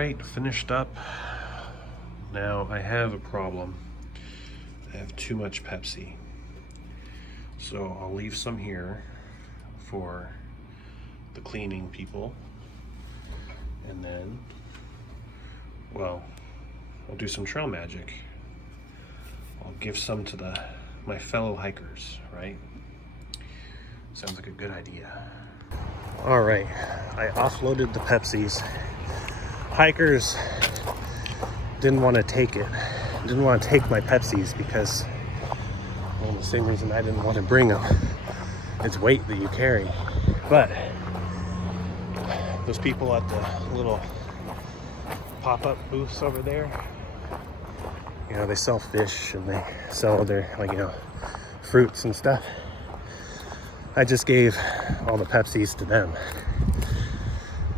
right, finished up. Now I have a problem. I have too much Pepsi. So I'll leave some here for the cleaning people. And then, well, I'll do some trail magic. I'll give some to my fellow hikers, right? Sounds like a good idea. All right, I offloaded the Pepsis. Hikers didn't want to take it. Didn't want to take my Pepsis because, well, the same reason I didn't want to bring them. It's weight that you carry. But those people at the little pop-up booths over there, you know, they sell fish and they sell their, like, you know, fruits and stuff. I just gave all the Pepsis to them.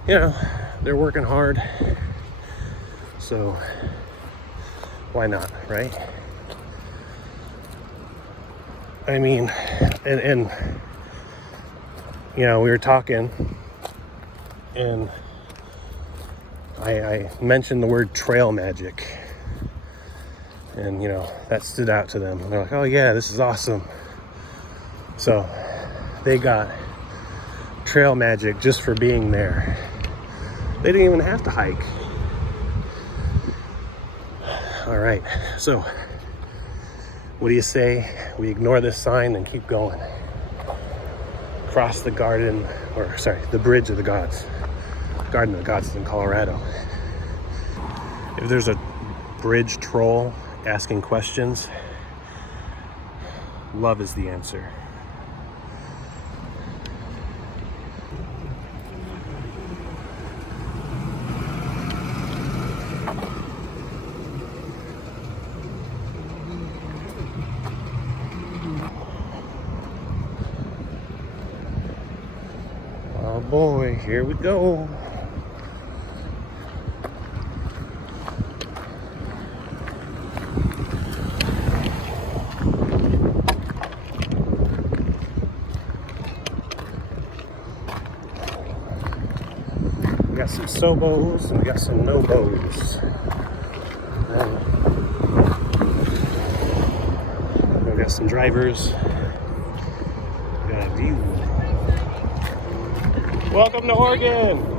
You know, they're working hard, so why not, right? I mean, and you know, we were talking, and I mentioned the word trail magic, and you know, that stood out to them. And they're like, oh yeah, this is awesome. So they got trail magic just for being there. They didn't even have to hike. All right, so what do you say we ignore this sign and keep going? Cross the garden, or sorry, the bridge of the gods. Garden of the Gods is in Colorado. If there's a bridge troll asking questions, love is the answer. Oh boy, here we go. We got some sobos and we got some no-bos. We got some drivers. We got a view. Welcome to Oregon.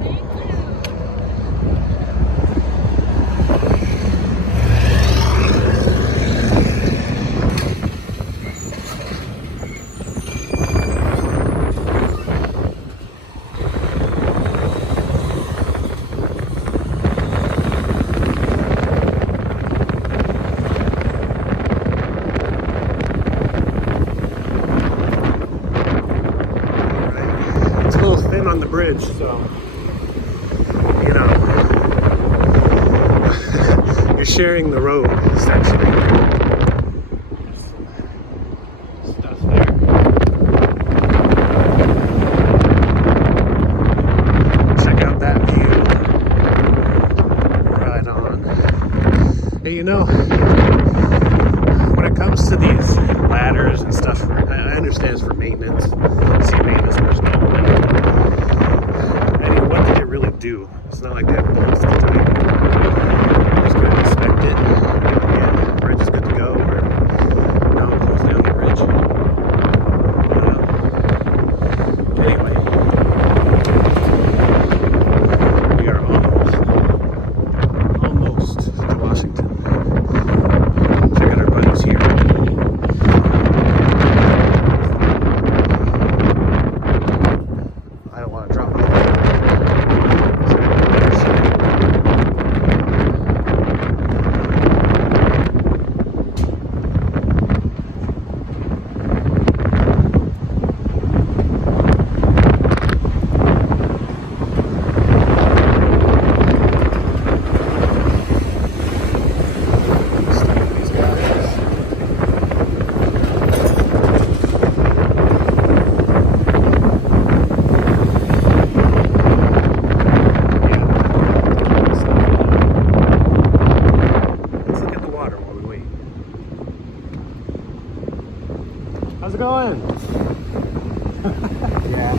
On the bridge, so you know, you're sharing the road essentially. There's some stuff there. Check out that view. Right on. Hey, you know, when it comes to these ladders and stuff, I understand it's for maintenance. See a maintenance person. What did it really do? It's not like they have bolts to tighten. I'm just going to inspect it. Yeah, the bridge is good to go. Or no, close down the bridge. Anyway, we are almost to Washington. Check out our buddies here. I don't want to drop my phone. How's it going? Yeah.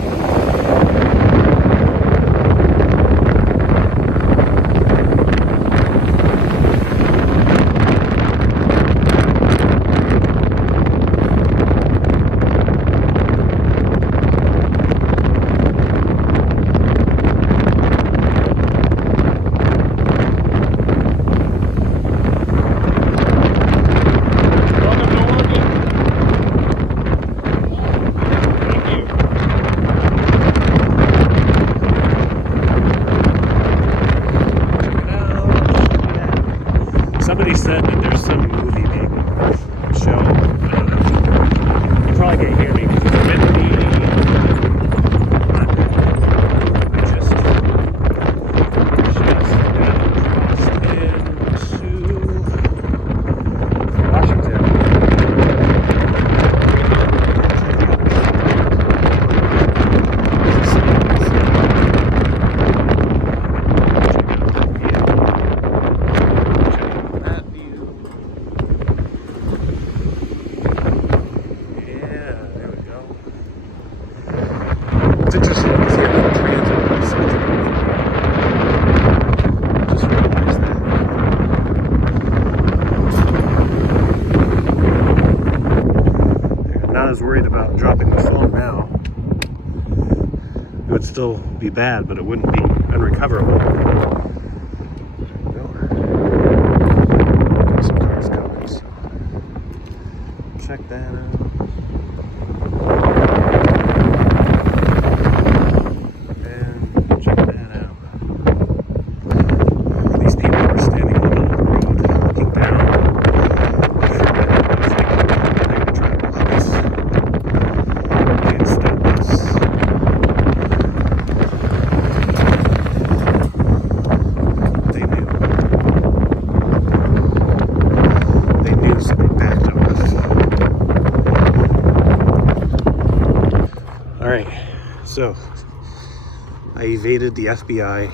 Somebody said that there's some movie being shown. I don't know. You probably can't hear me because it's windy. I just crossed into Washington. It's interesting, it's here for transit bus. I just realized that. I'm not as worried about dropping the phone now. It would still be bad, but it wouldn't be unrecoverable. There we go. Got some cars coming, so check that out. So, I evaded the FBI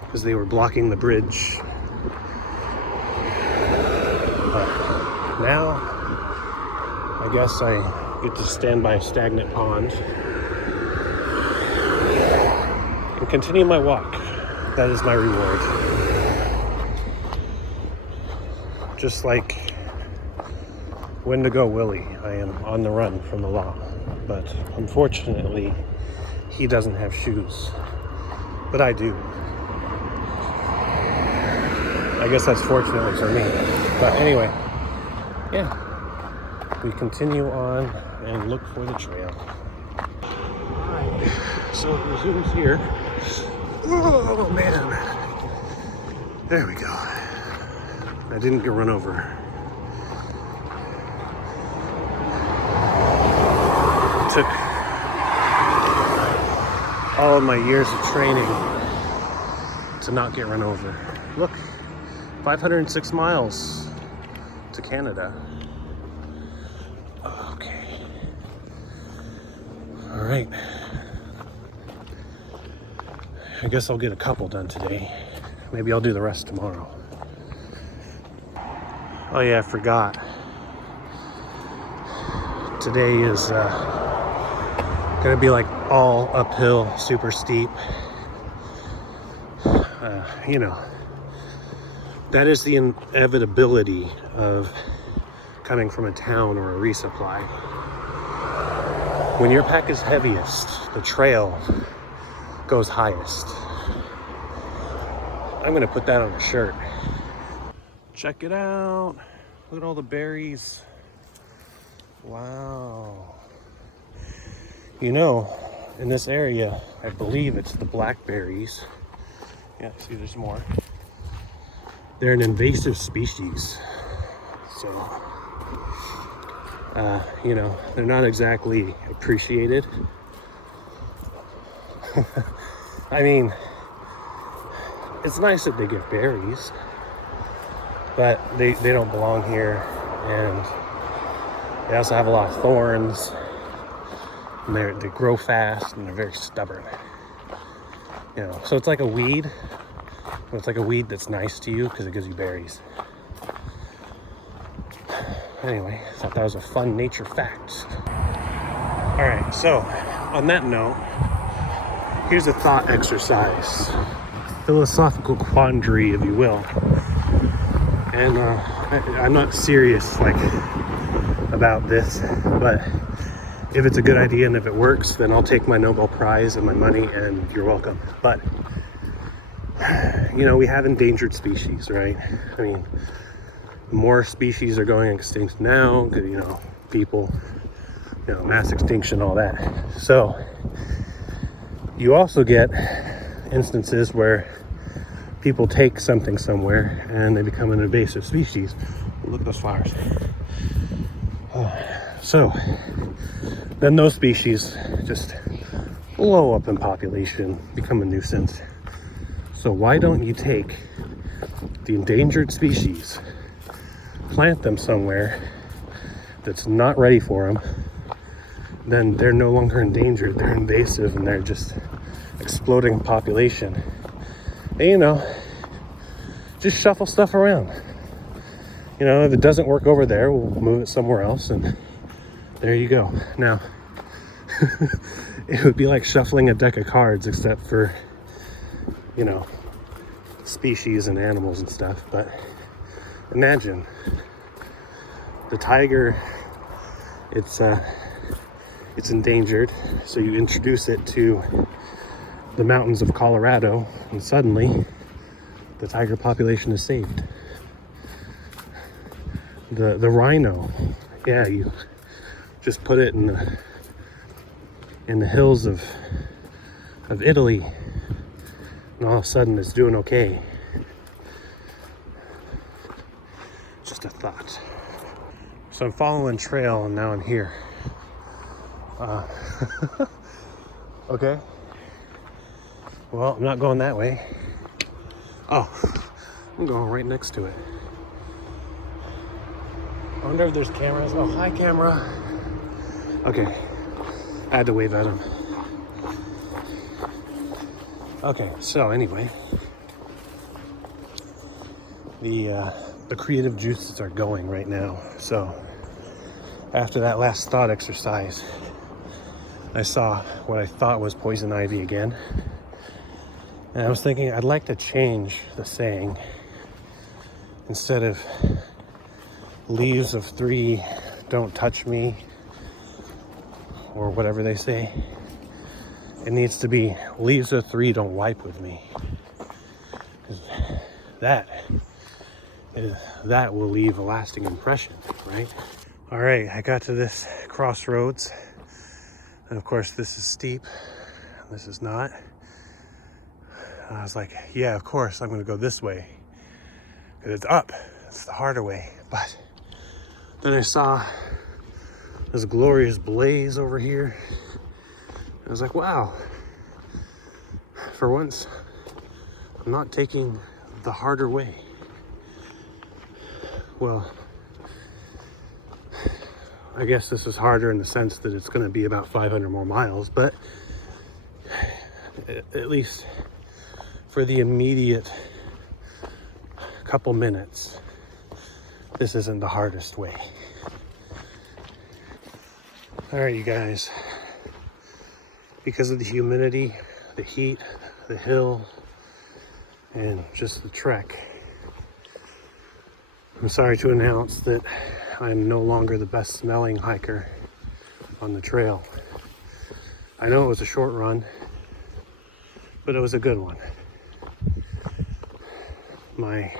because they were blocking the bridge. But now, I guess I get to stand by a stagnant pond and continue my walk. That is my reward. Just like Wendigo Willie, I am on the run from the law. But unfortunately, he doesn't have shoes. But I do. I guess that's fortunately for me. But anyway, yeah. We continue on and look for the trail. Alright, so it resumes here. Oh man. There we go. I didn't get run over. Took all of my years of training to not get run over. Look, 506 miles to Canada. Okay. All right. I guess I'll get a couple done today. Maybe I'll do the rest tomorrow. Oh yeah, I forgot. Today is gonna be like all uphill, super steep. You know, that is the inevitability of coming from a town or a resupply. When your pack is heaviest, the trail goes highest. I'm gonna put that on a shirt. Check it out. Look at all the berries. Wow. You know, in this area, I believe it's the blackberries. Yeah, see, there's more. They're an invasive species. So, you know, they're not exactly appreciated. I mean, it's nice that they get berries, but they don't belong here, and they also have a lot of thorns, and they grow fast, and they're very stubborn. You know, so it's like a weed, but it's like a weed that's nice to you because it gives you berries. Anyway, I thought that was a fun nature fact. All right, so on that note, here's a thought exercise, philosophical quandary, if you will. And I'm not serious like about this, but if it's a good idea and if it works, then I'll take my Nobel Prize and my money, and you're welcome. But you know, we have endangered species, right? I mean, more species are going extinct now because, you know, people, you know, mass extinction, all that. So you also get instances where people take something somewhere and they become an invasive species. Look at those flowers. So then those species just blow up in population, become a nuisance. So why don't you take the endangered species, plant them somewhere that's not ready for them, then they're no longer endangered, they're invasive, and they're just exploding population. And, you know, just shuffle stuff around. You know, if it doesn't work over there, we'll move it somewhere else, and there you go. Now, it would be like shuffling a deck of cards, except for, you know, species and animals and stuff. But imagine the tiger, it's endangered, so you introduce it to the mountains of Colorado, and suddenly the tiger population is saved. The rhino, yeah, you just put it in the hills of Italy, and all of a sudden it's doing okay. Just a thought. So I'm following trail, and now I'm here. Okay. Well, I'm not going that way. Oh, I'm going right next to it. I wonder if there's cameras. Oh, hi, camera. Okay, I had to wave at him. Okay, so anyway, the creative juices are going right now. So after that last thought exercise, I saw what I thought was poison ivy again. And I was thinking I'd like to change the saying. Instead of leaves of 3 don't touch me, or whatever they say, it needs to be leaves of 3 don't wipe with me. That will leave a lasting impression, right? All right, I got to this crossroads, and of course this is steep, this is not. I was like, yeah, of course I'm gonna go this way, because it's up, it's the harder way. But then I saw this glorious blaze over here. I was like, wow, for once, I'm not taking the harder way. Well, I guess this is harder in the sense that it's gonna be about 500 more miles, but at least for the immediate couple minutes, this isn't the hardest way. All right, you guys, because of the humidity, the heat, the hill, and just the trek, I'm sorry to announce that I'm no longer the best smelling hiker on the trail. I know it was a short run, but it was a good one. My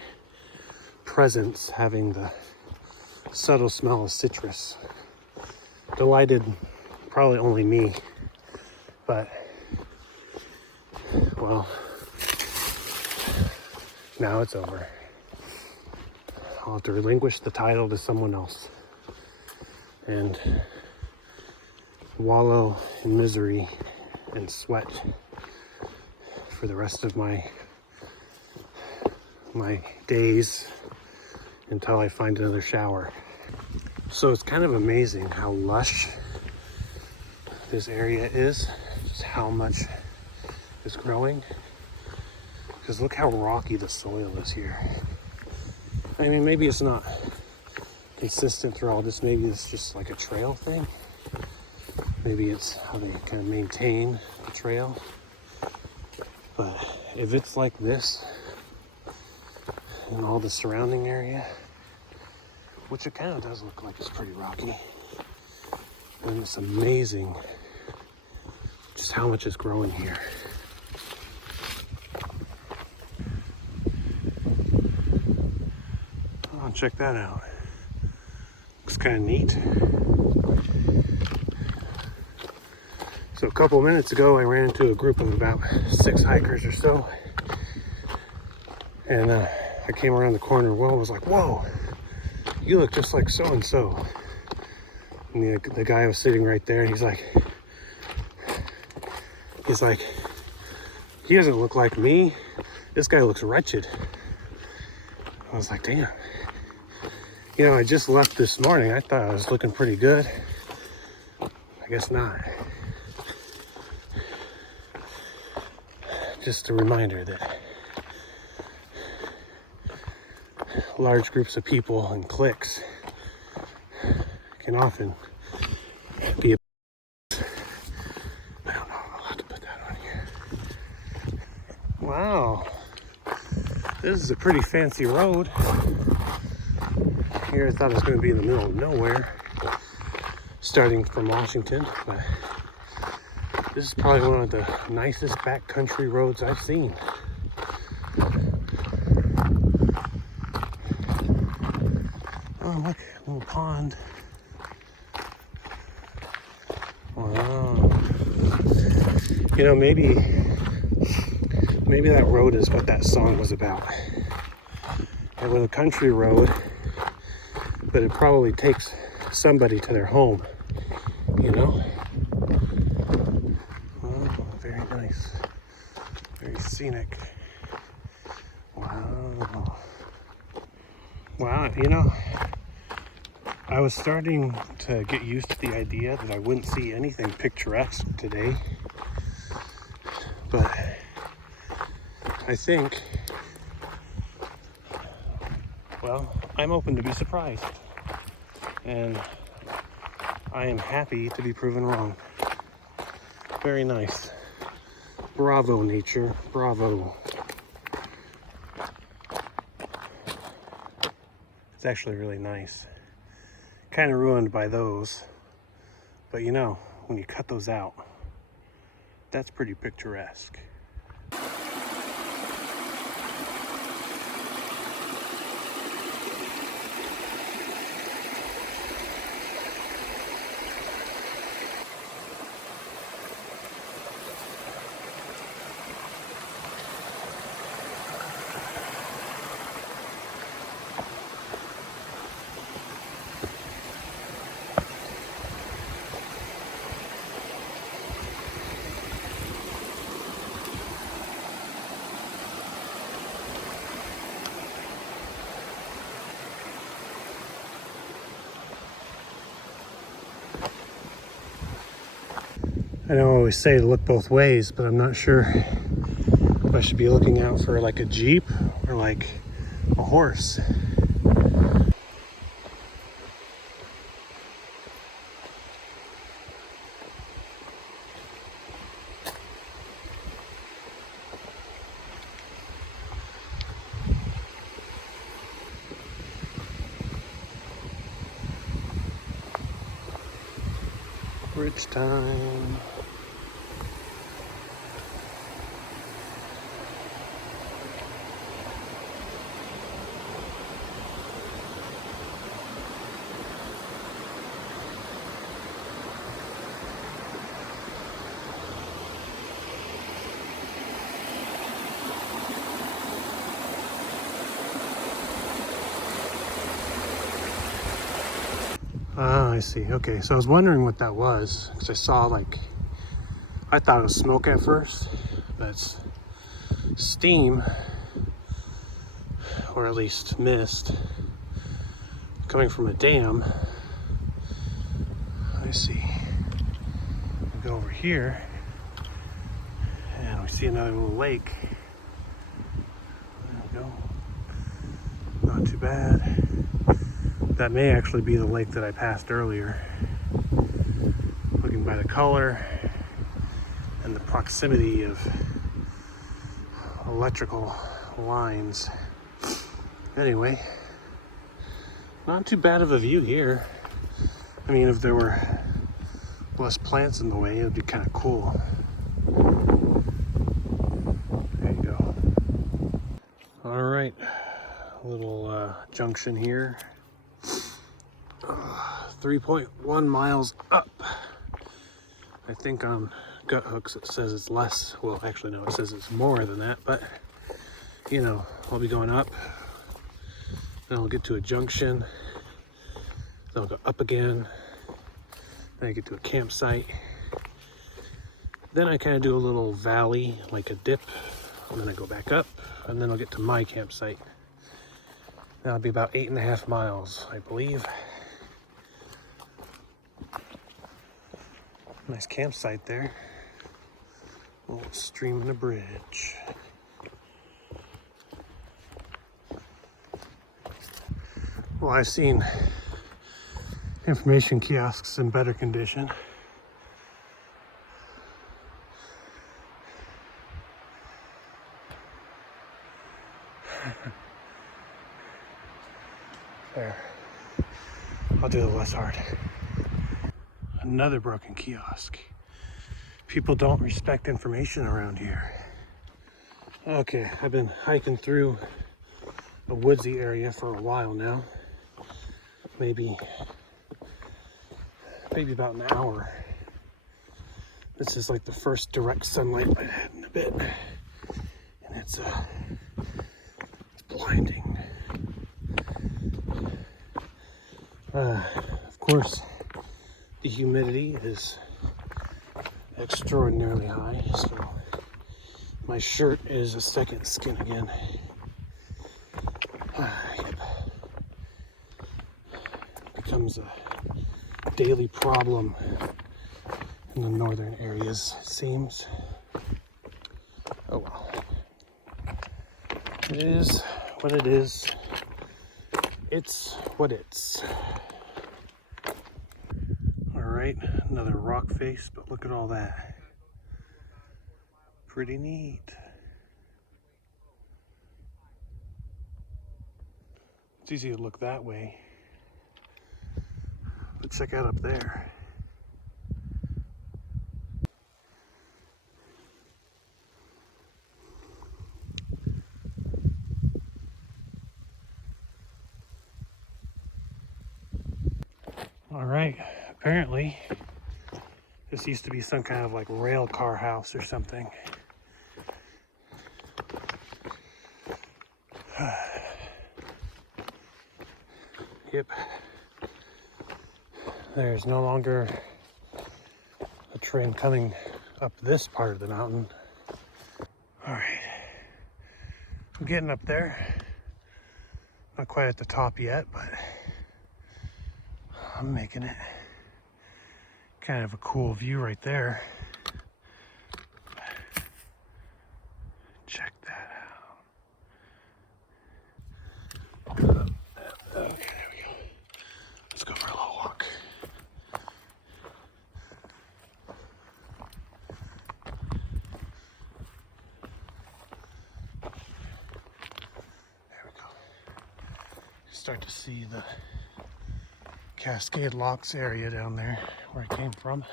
presence, having the subtle smell of citrus, delighted probably only me, but well, now it's over. I'll have to relinquish the title to someone else and wallow in misery and sweat for the rest of my days until I find another shower. So it's kind of amazing how lush this area is, just how much is growing. Because look how rocky the soil is here. I mean, maybe it's not consistent through all this. Maybe it's just like a trail thing. Maybe it's how they kind of maintain the trail. But if it's like this in all the surrounding area, which it kind of does look like it's pretty rocky, then it's amazing just how much is growing here. Oh, check that out. Looks kind of neat. So a couple minutes ago, I ran into a group of about 6 hikers or so. And I came around the corner. Will was like, "Whoa, you look just like so-and-so." And the guy was sitting right there. He's like, he doesn't look like me. This guy looks wretched. I was like, damn. You know, I just left this morning. I thought I was looking pretty good. I guess not. Just a reminder that large groups of people and cliques can often be a... I don't know if I'm allowed to put that on here. Wow. This is a pretty fancy road. Here I thought it was going to be in the middle of nowhere, starting from Washington, but this is probably one of the nicest backcountry roads I've seen. Oh, look, a little pond. Wow. You know, maybe that road is what that song was about. It was a country road, but it probably takes somebody to their home, you know? Oh, very nice. Very scenic. Wow. Wow, you know, I was starting to get used to the idea that I wouldn't see anything picturesque today. But I think, well, I'm open to be surprised. And I am happy to be proven wrong. Very nice. Bravo, nature. Bravo. It's actually really nice. Kind of ruined by those. But you know, when you cut those out, that's pretty picturesque. I know I always say to look both ways, but I'm not sure if I should be looking out for like a Jeep or like a horse. Bridge time. Ah, I see. Okay, so I was wondering what that was because I saw like, I thought it was smoke at first, but it's steam, or at least mist, coming from a dam. I see. We go over here and we see another little lake. There we go. Not too bad. That may actually be the lake that I passed earlier. Looking by the color and the proximity of electrical lines. Anyway, not too bad of a view here. I mean, if there were less plants in the way, it would be kind of cool. There you go. All right, a little junction here. 3.1 miles up. I think on gut hooks it says it's less. Well, actually no, it says it's more than that, but you know, I'll be going up, then I'll get to a junction, then I'll go up again, then I get to a campsite. Then I kind of do a little valley, like a dip, and then I go back up, and then I'll get to my campsite. That'll be about 8.5 miles, I believe. Nice campsite there. A little stream and a bridge. Well, I've seen information kiosks in better condition. There. I'll do the less hard. Another broken kiosk. People don't respect information around here. Okay, I've been hiking through a woodsy area for a while now. Maybe about an hour. This is like the first direct sunlight I've had in a bit. And it's blinding. Of course, the humidity is extraordinarily high, so my shirt is a second skin again. Yep. Becomes a daily problem in the northern areas, it seems. Oh well. It is what it is. It's what it's. Alright, another rock face, but look at all that. Pretty neat. It's easy to look that way, but check out up there. Alright, apparently this used to be some kind of like rail car house or something. Yep. There's no longer a train coming up this part of the mountain. Alright. I'm getting up there. Not quite at the top yet, but I'm making it. Kind of a cool view right there. Check that out. Okay, there we go. Let's go for a little walk. There we go. Start to see the Cascade Locks area down there where I came from.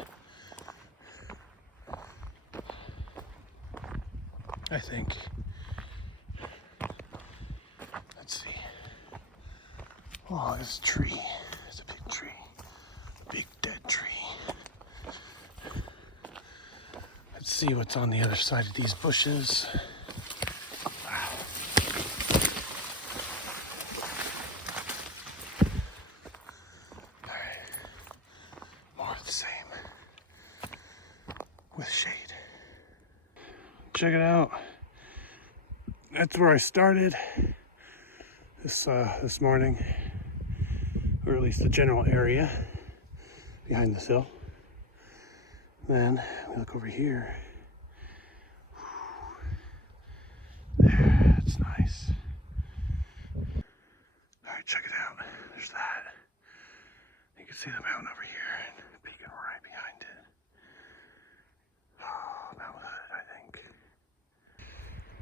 I think. Let's see. Oh, there's a tree. It's a big tree. Big dead tree. Let's see what's on the other side of these bushes. With shade. Check it out. That's where I started this morning, or at least the general area behind this hill. Then we look over here. There, that's nice. All right, check it out. There's that. You can see the mountain over here and peeking right behind it.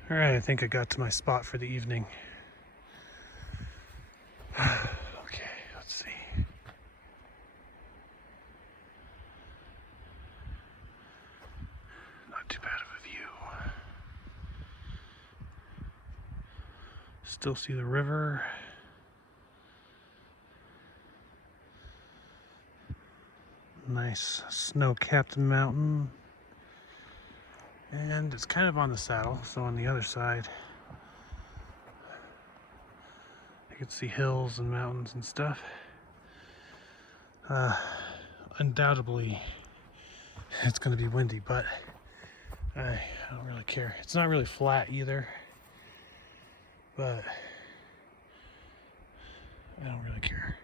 All right, I think I got to my spot for the evening. Okay, let's see. Not too bad of a view. Still see the river. Nice snow-capped mountain. And it's kind of on the saddle, so on the other side can see hills and mountains and stuff. Undoubtedly, it's going to be windy, but I don't really care. It's not really flat either, but I don't really care.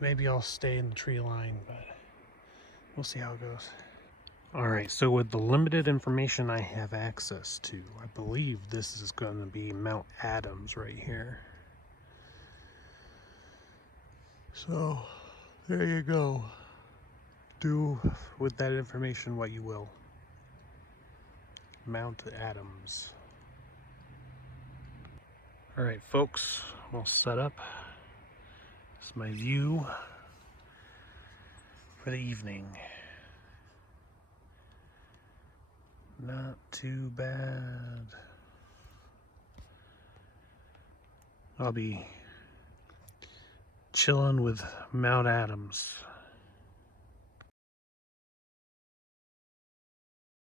Maybe I'll stay in the tree line, but we'll see how it goes. Alright, so with the limited information I have access to, I believe this is going to be Mount Adams right here. So, there you go. Do with that information what you will. Mount Adams. Alright folks, we'll set up. This is my view for the evening. Not too bad. I'll be chilling with Mount Adams.